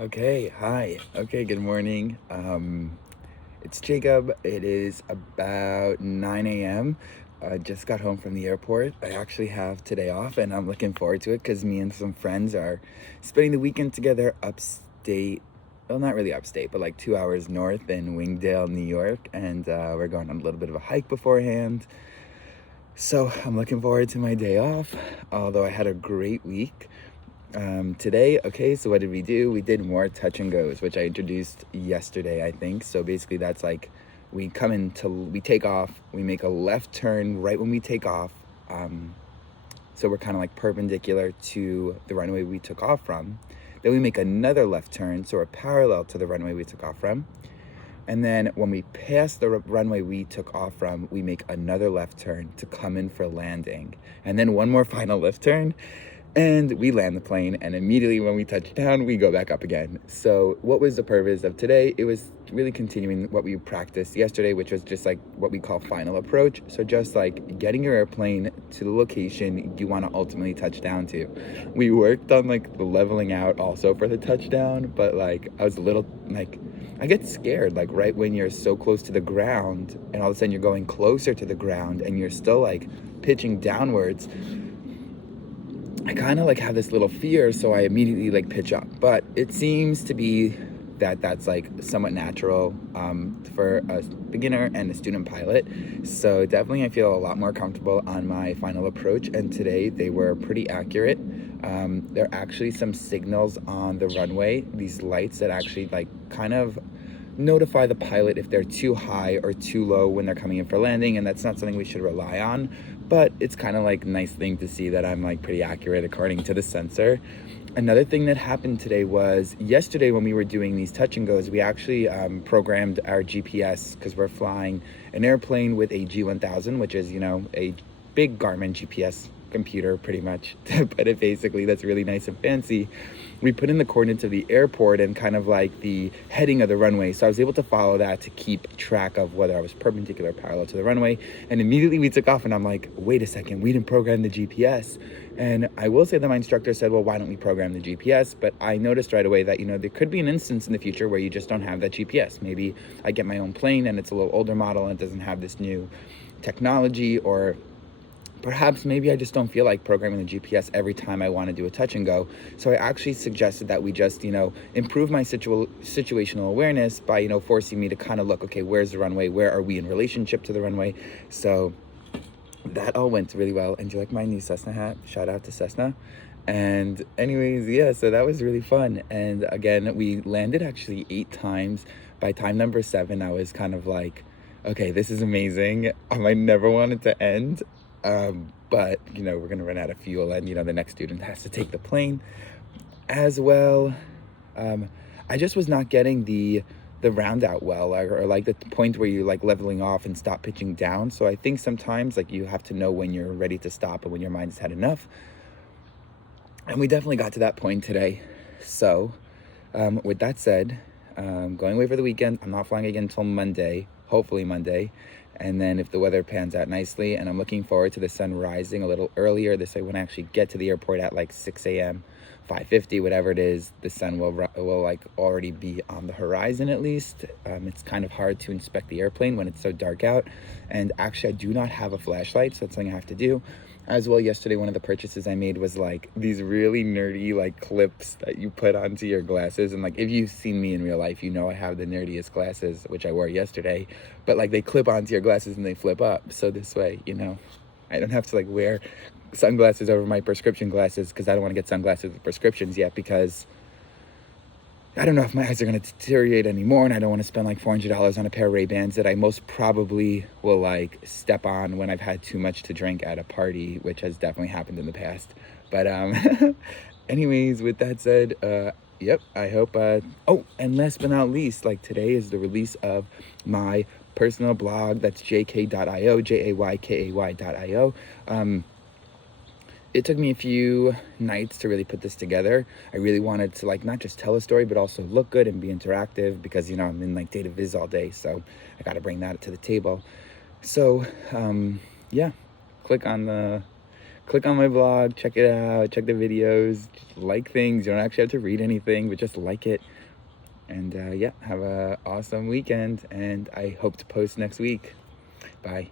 Okay, hi. Okay, good morning. It's Jacob. It is about 9 a.m. I just got home from the airport. I actually have today off and I'm looking forward to it because me and some friends are spending the weekend together upstate. Well, not really upstate, but like 2 hours north in Wingdale, New York. And we're going on a little bit of a hike beforehand. So I'm looking forward to my day off, although I had a great week. Today, okay, so what did we do? We did more touch and goes, which I introduced yesterday, I think. So basically, that's like we take off, we make a left turn right when we take off. Um, so we're kind of like perpendicular to the runway we took off from. Then we make another left turn, so we're parallel to the runway we took off from. And then when we pass the runway we took off from, we make another left turn to come in for landing. And then one more final left turn and we land the plane, and immediately when we touch down, we go back up again. So what was the purpose of today? It was really continuing what we practiced yesterday, which was just like what we call final approach. So just like getting your airplane to the location you want to ultimately touch down to. We worked on like the leveling out also for the touchdown, but like I was a little like, I get scared like right when you're so close to the ground and all of a sudden you're going closer to the ground and you're still like pitching downwards. I kind of like have this little fear, so I immediately like pitch up. But it seems to be that that's like somewhat natural for a beginner and a student pilot. So definitely I feel a lot more comfortable on my final approach, and today they were pretty accurate. There are actually some signals on the runway, these lights that actually like kind of notify the pilot if they're too high or too low when they're coming in for landing, and that's not something we should rely on, but it's kind of like a nice thing to see that I'm like pretty accurate according to the sensor. Another thing that happened today was yesterday when we were doing these touch and goes, we actually programmed our GPS because we're flying an airplane with a G1000, which is, a big Garmin GPS computer pretty much. But it basically, that's really nice and fancy. We put in the coordinates of the airport and kind of like the heading of the runway. So I was able to follow that to keep track of whether I was perpendicular or parallel to the runway. And immediately we took off and I'm like, wait a second, we didn't program the GPS. And I will say that my instructor said, well, why don't we program the GPS? But I noticed right away that, there could be an instance in the future where you just don't have that GPS. Maybe I get my own plane and it's a little older model and it doesn't have this new technology, or perhaps maybe I just don't feel like programming the GPS every time I want to do a touch and go. So I actually suggested that we just, improve my situational awareness by, forcing me to kind of look, okay, where's the runway? Where are we in relationship to the runway? So that all went really well. And do you like my new Cessna hat? Shout out to Cessna. And anyways, yeah, so that was really fun. And again, we landed actually 8 times. By time number 7, I was kind of like, okay, this is amazing. I might never want it to end. But we're gonna run out of fuel, and the next student has to take the plane as well. I just was not getting the round out well, or like the point where you like leveling off and stop pitching down. So I think sometimes like you have to know when you're ready to stop and when your mind has had enough. And we definitely got to that point today. So with that said, going away for the weekend. I'm not flying again until Monday, hopefully Monday. And then if the weather pans out nicely, and I'm looking forward to the sun rising a little earlier, this way when I actually get to the airport at like 6 a.m., 5:50, whatever it is, the sun will like already be on the horizon at least. It's kind of hard to inspect the airplane when it's so dark out. And actually, I do not have a flashlight, so that's something I have to do. As well, yesterday, one of the purchases I made was like these really nerdy like clips that you put onto your glasses. And like, if you've seen me in real life, I have the nerdiest glasses, which I wore yesterday, but like they clip onto your glasses and they flip up. So this way, I don't have to like wear sunglasses over my prescription glasses, because I don't want to get sunglasses with prescriptions yet, because I don't know if my eyes are going to deteriorate anymore, and I don't want to spend like $400 on a pair of Ray-Bans that I most probably will like step on when I've had too much to drink at a party, which has definitely happened in the past. But anyways, with that said, yep, I hope oh, and last but not least, like today is the release of my personal blog. That's jk.io, jaykai.io. It took me a few nights to really put this together. I really wanted to like not just tell a story, but also look good and be interactive, because I'm in like data viz all day, so I got to bring that to the table. So yeah, click on the click on my blog, check it out, check the videos, just like things. You don't actually have to read anything, but just like it. And yeah, have an awesome weekend, and I hope to post next week. Bye.